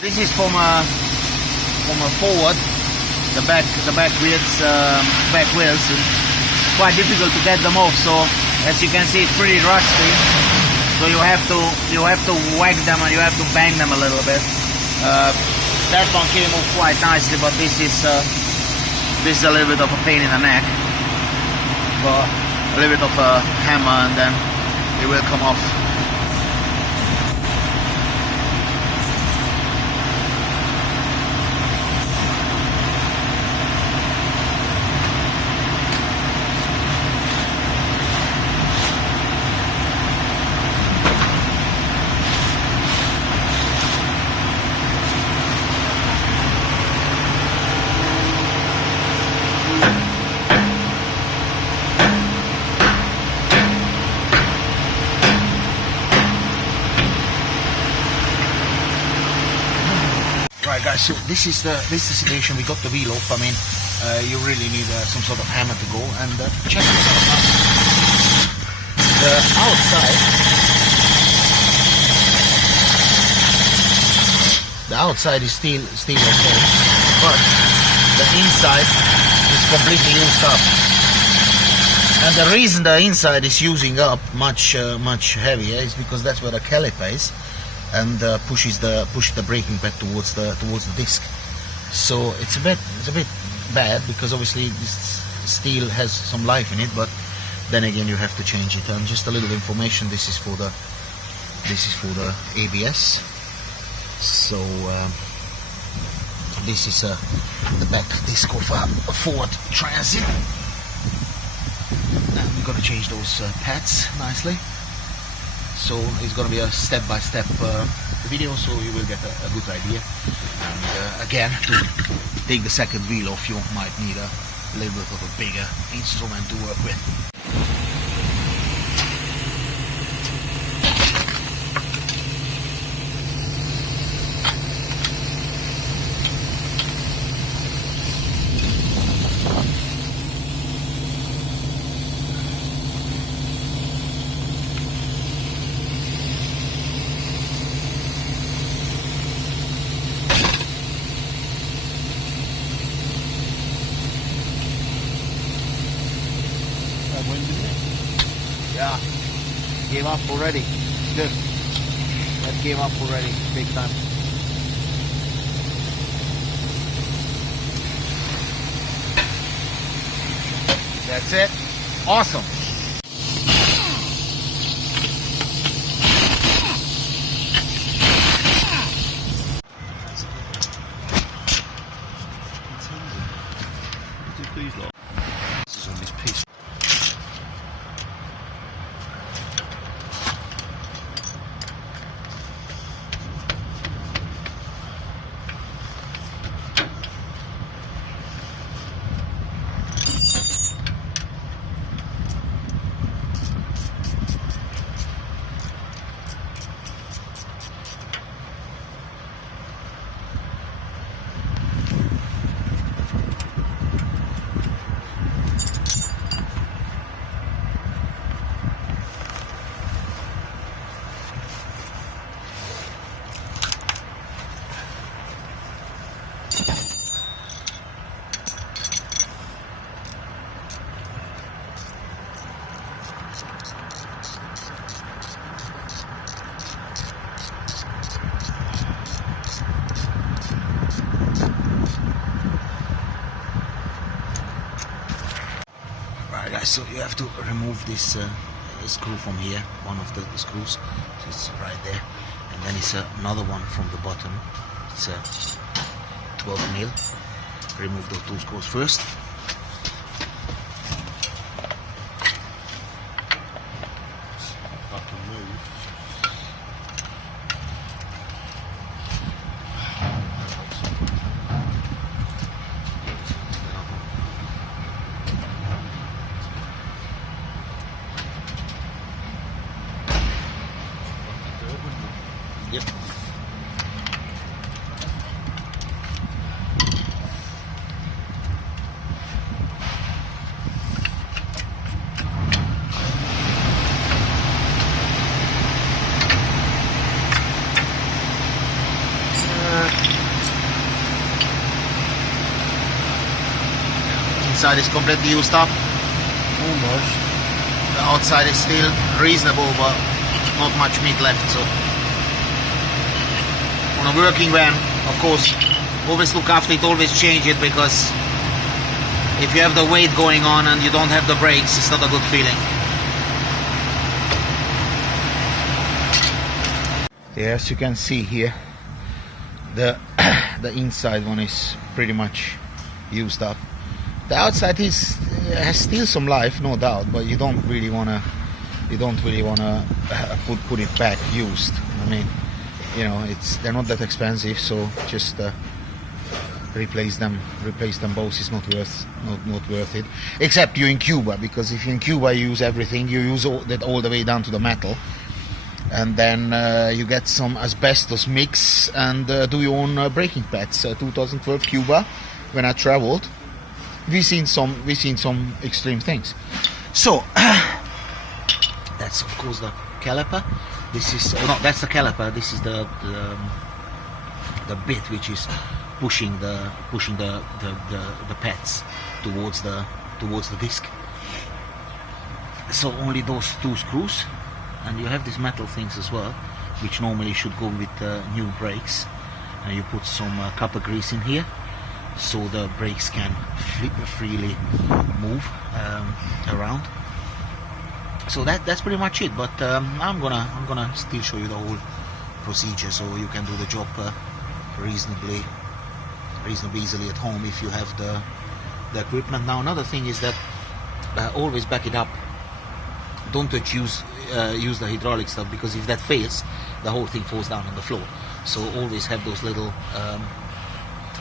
This is from a forward, the back wheels. It's quite difficult to get them off. So as you can see, it's pretty rusty. So you have to whack them and you have to bang them a little bit. That one came off quite nicely, but this is a little bit of a pain in the neck. But a little bit of a hammer and then it will come off. Right guys, so this is the situation. We got the wheel off. I mean, you really need some sort of hammer to go and check this out. The outside is still okay, but the inside is completely used up. And the reason the inside is using up much heavier is because that's where the caliper is, and push the braking pad towards the disc. So it's a bit bad because obviously this steel has some life in it, but then again you have to change it. And just a little information: this is for the ABS. So this is the back disc of a Ford Transit. And we're gonna change those pads nicely. So it's going to be a step-by-step video, so you will get a good idea. And again, to take the second wheel off, you might need a little bit of a bigger instrument to work with. Yeah, gave up already. Good. That gave up already, big time. That's it. Awesome. This is on this piece. Right guys, so you have to remove this screw from here, one of the screws. So it's right there, and then it's another one from the bottom. It's 12 mil. Remove those two screws first. Yep. inside is completely used up. Almost. The outside is still reasonable, but not much meat left. So on a working van, of course, always look after it, always change it, because if you have the weight going on and you don't have the brakes, it's not a good feeling. Yeah, as you can see here, the inside one is pretty much used up. The outside has still some life, no doubt, but you don't really wanna put it back used. I mean, you know, they're not that expensive, so just replace them both. Is not worth it, except you're in Cuba, because if you're in Cuba you use everything, you use that all the way down to the metal, and then you get some asbestos mix and do your own braking pads. 2012 Cuba, when I traveled, we've seen some extreme things. So that's of course the caliper. This is that's the caliper. This is the bit which is pushing the pads towards the disc. So only those two screws, and you have these metal things as well, which normally should go with new brakes. And you put some copper grease in here, so the brakes can freely move around. So that's pretty much it. But I'm gonna still show you the whole procedure, so you can do the job reasonably easily at home if you have the equipment. Now another thing is that always back it up. Don't use the hydraulic stuff, because if that fails, the whole thing falls down on the floor. So always have those little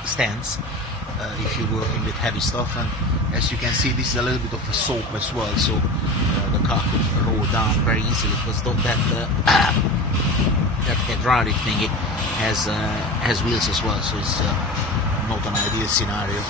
stands if you're working with heavy stuff. And as you can see, this is a little bit of a slope as well, so the car could roll down very easily, because that hydraulic thing, it has wheels as well, so it's not an ideal scenario.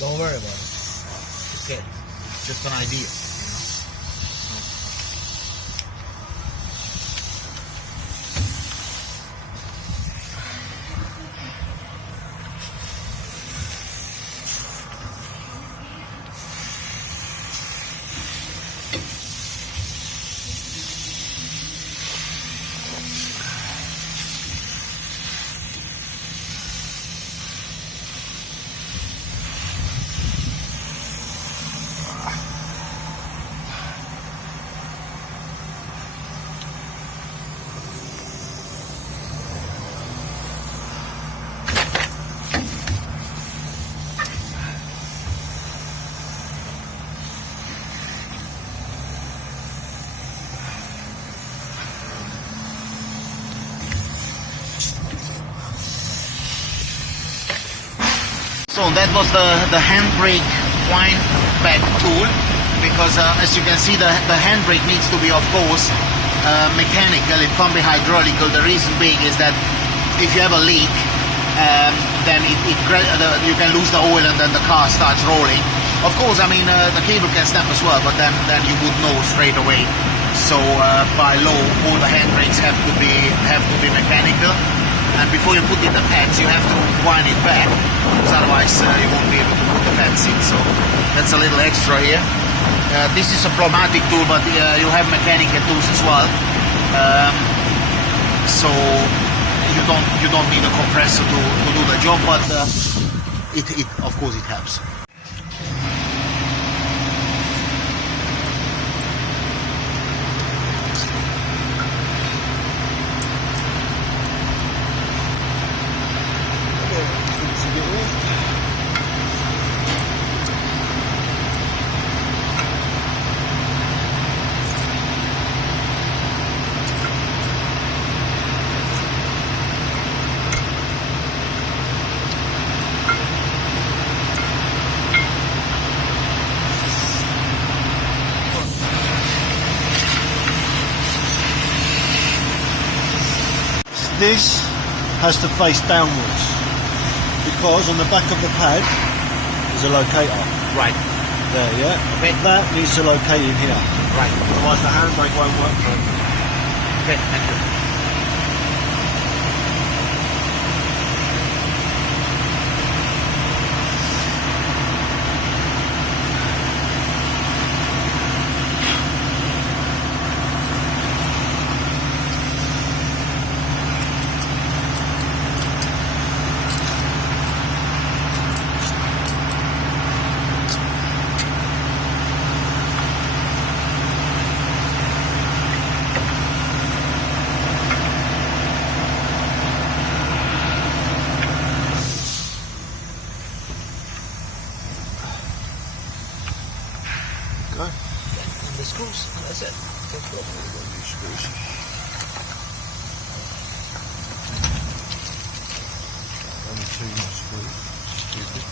Don't worry about it. It's okay. It's just an idea, you know. So that was the handbrake wind back tool, because as you can see, the handbrake needs to be, of course, mechanical. It can't be hydraulical. The reason being is that if you have a leak, then you can lose the oil and then the car starts rolling. Of course, I mean, the cable can snap as well, but then you would know straight away. So by law, all the handbrakes have to be mechanical. And before you put in the pads, you have to wind it back, because otherwise you won't be able to put the pads in. So that's a little extra here. This is a pneumatic tool, but you have mechanical tools as well. So you don't need a compressor to do the job, but it of course it helps. this has to face downwards because on the back of the pad is a locator. Right. There, yeah. Okay. That needs to locate in here. Right. Otherwise the handbrake won't work properly. Okay, thank you. Go. And the screws, that's it. Only 2 more screws. Stupid.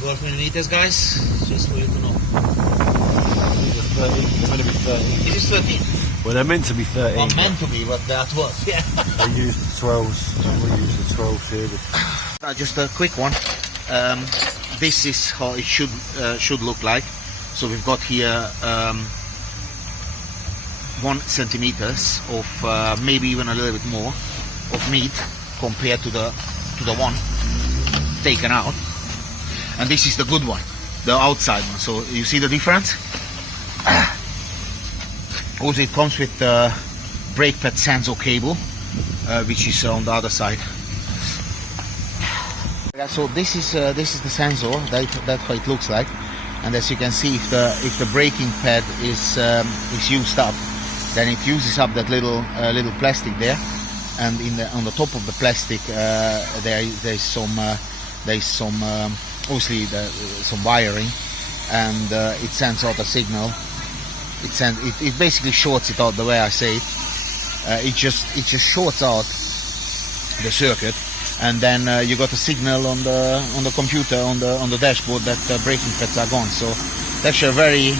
12 millimeters, guys, just for you to know. They're 13. They're meant to be 13. This is 13. Well, they're meant to be 13. Well, meant to be, but that was, yeah. They use the 12s. And we use the 12s here. But Just a quick one. This is how it should look like. So we've got here 1 centimeters of maybe even a little bit more of meat compared to the one taken out. And this is the good one, the outside one. So you see the difference? Also, it comes with the brake pad sensor cable, which is on the other side. So this is the sensor. That's how it looks like. And as you can see, if the braking pad is used up, then it uses up that little plastic there. And on the top of the plastic, there's some obviously some wiring, and it sends out a signal. It basically shorts it out the way I say it. It just shorts out the circuit, and then you got a signal on the computer on the dashboard that the braking pads are gone. So that's a very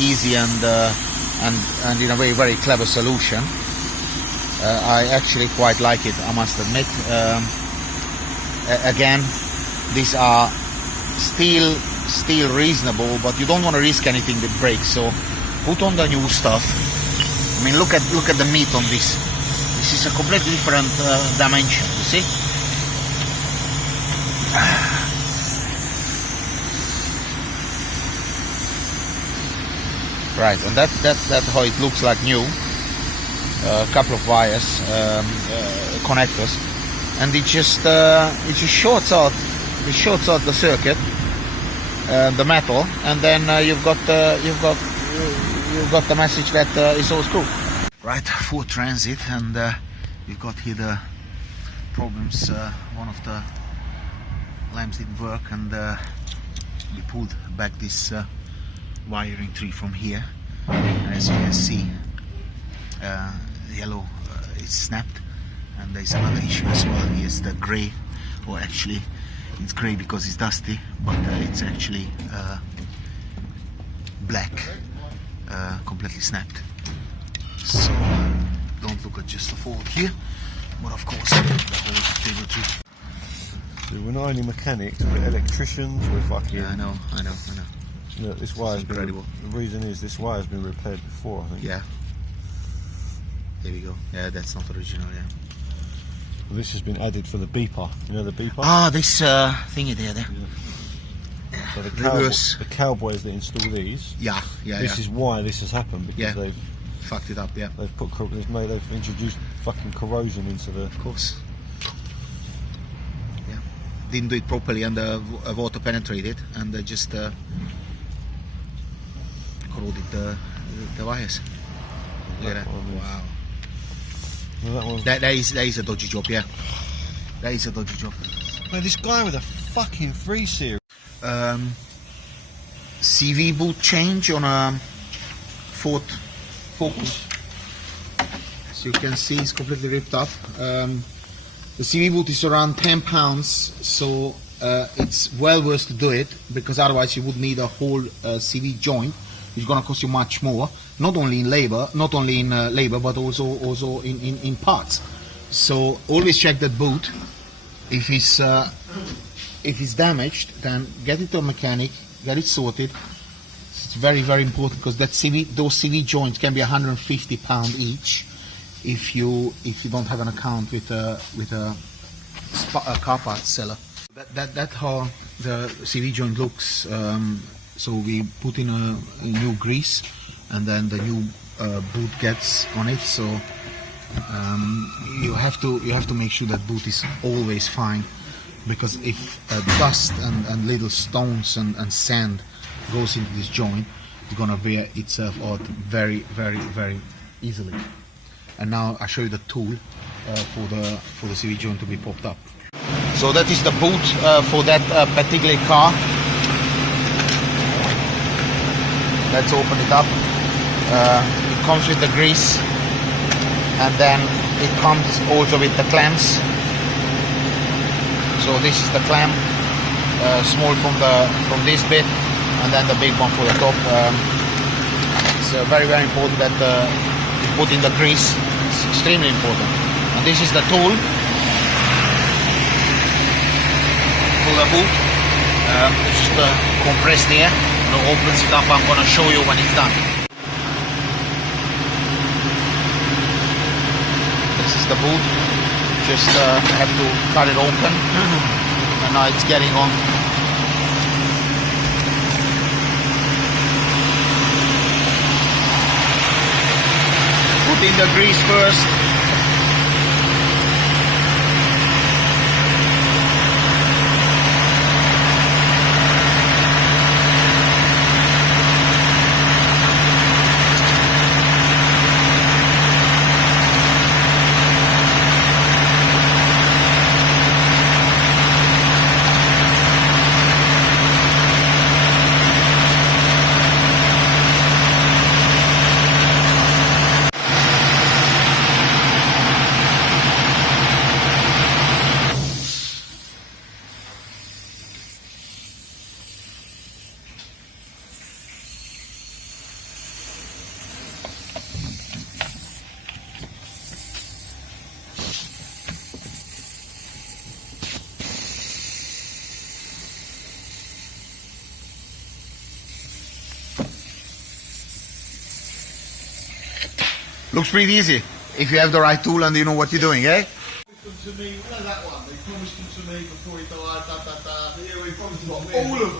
easy and in a way very clever solution. I actually quite like it, I must admit. Again, these are still reasonable, but you don't want to risk anything with brakes. So put on the new stuff. I mean, look at the meat on this. This is a completely different dimension. You see? Right, and that's how it looks like new. A couple of wires, connectors, and it just shorts out the circuit, the metal, and then you've got the message that it's all screwed. Right, full transit, and we've got here the problems. One of the lamps didn't work, and we pulled back this wiring tree from here, and as you can see, yellow is snapped, and there's another issue as well. Here's the grey, or actually it's grey because it's dusty, but it's actually black, completely snapped. So don't look at just the fault here, but of course the whole table too. we're not only mechanics, we're electricians, we're fucking... Yeah, I know. Look, this wire's been... incredible. The reason is this wire's been repaired before, I think. Yeah. There we go. Yeah, that's not original, yeah. Well, this has been added for the beeper. You know the beeper? Ah, this thingy there. Yeah. So Reverse. the cowboys that install these, Yeah. this is why this has happened, because they've fucked it up, yeah. They've introduced fucking corrosion into the... Of course. Yeah. Didn't do it properly, and the water penetrated, and they just corroded the wires. Look at that. Wow. Well, That is a dodgy job, yeah. That is a dodgy job. Man, this guy with a fucking 3 Series. CV boot change on a Ford Focus. As you can see, it's completely ripped up. The CV boot is around 10 pounds, so it's well worth to do it, because otherwise you would need a whole CV joint, which is going to cost you much more, not only in labor, but also in parts. So always check that boot. If it's damaged, then get it to a mechanic, get it sorted. It's very, very important, because those CV joints can be £150 each if you don't have an account with a car parts seller. That's how the CV joint looks. So we put in a new grease, and then the new boot gets on it. So you have to make sure that boot is always fine, because if dust and little stones and sand goes into this joint, it's gonna wear itself out very, very, very easily. And now I show you the tool for the CV joint to be popped up. So that is the boot for that particular car. Let's open it up. It comes with the grease, and then it comes also with the clamps. So this is the clamp, small from this bit, and then the big one for the top. It's very, very important that you put in the grease. It's extremely important. And this is the tool for the boot. It's just compressed air. And it opens it up. I'm going to show you when it's done. This is the boot. Just have to cut it open, and now it's getting on. Put in the grease first. Looks pretty easy if you have the right tool and you know what you're doing, eh? To me, that one. They promised them to me before he died. Yeah, we promised them all of them.